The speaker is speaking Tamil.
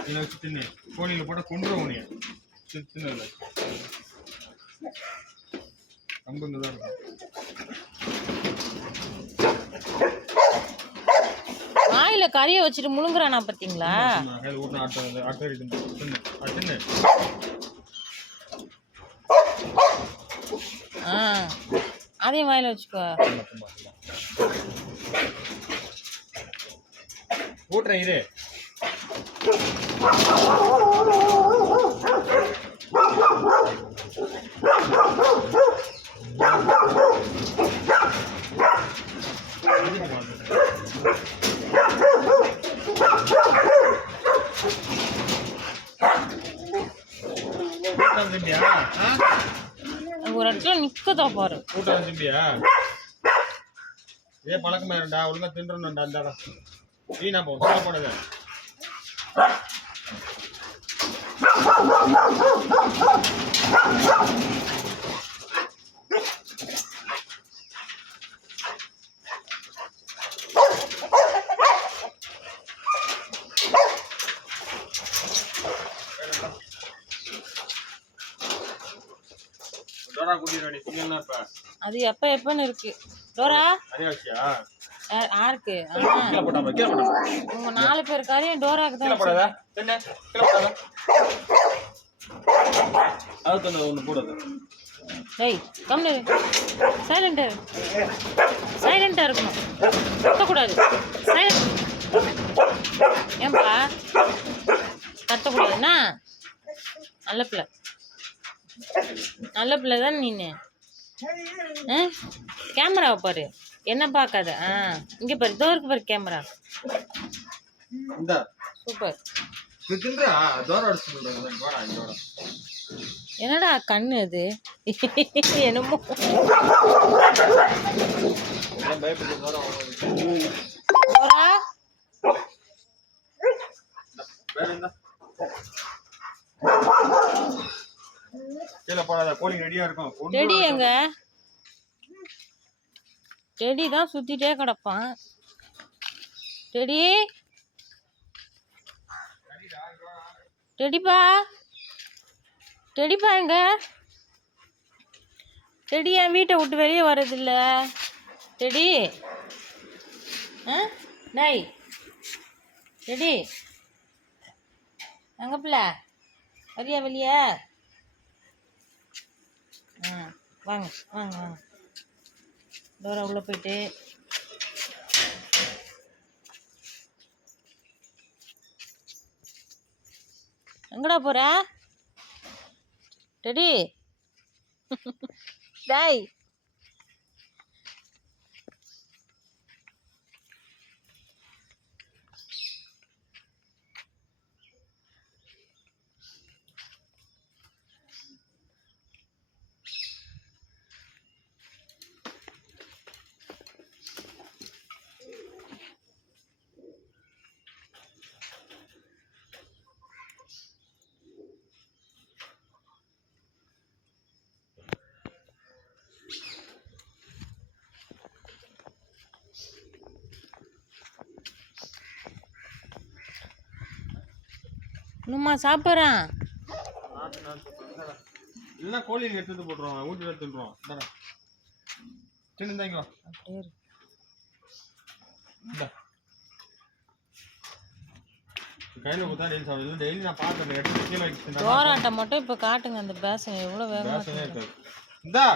இதில் வச்சு தின்னு. கோழியில் போட்டால் கொண்டுருவோம் உனிய தின்னு. கம்புங்க தான் இருக்கும். வாயில கறியை வச்சுட்டு முழுங்குறானா பார்த்தீங்களா? அதையும் வாயில வச்சுக்கோ. ஊட்டுறேன் இது. ஒரு இடத்துல நிக்கதா பாரு. கூட்டம் சிம்பியா இதே பழக்கமா இருந்தா ஒழுங்கா தின்றணும்டா. அந்த வீணா போ சொல்ல போனது. அது எப்ப எப்பன்னு இருக்கு. டோரா யாருக்கு? உங்க 4 பேர் காரையும் டோராக்கு தான். டேய் கம்னு சைலண்டா இருக்கணும். கத்தக்கூடாது. ஏன்பா கத்தக்கூடாதுண்ணா? நல்ல பிள்ளை தான் நீனு. கேமராவை பாரு, என்ன பார்க்காத. இங்க பாரு, டோருக்கு பாரு கேமரா. சூப்பர். என்னடா கண்ணு அது? என்னமோ டெடி எங்க? டெடி தான் சுத்திட்டே கிடப்பான். டெடிப்பா எங்க? டெடி என் வீட்டை விட்டு வெளியே வர்றதில்ல. டெடி டேய் டெடி எங்க பிள்ளை? வரியா வெளியே? வாங்க வாங்க வாங்க. டோரா உள்ள போயிட்டு எங்கடா போற டெடி? டேய் இன்னுமா சாப்பிட்றான்? இல்லைன்னா கோழியில் எடுத்து போட்டுருவான். ஊட்டி எடுத்துருவான். சின்னதாங்க கையில் கொடுத்தா டெய்லி சாப்பிடுது. டெய்லி நான் பார்க்குறேன். எடுத்து கீழே வச்சு டோராட்டை மட்டும் இப்போ காட்டுங்க. அந்த பேசன் எவ்வளோ வேகமாக இருக்காது. இந்தா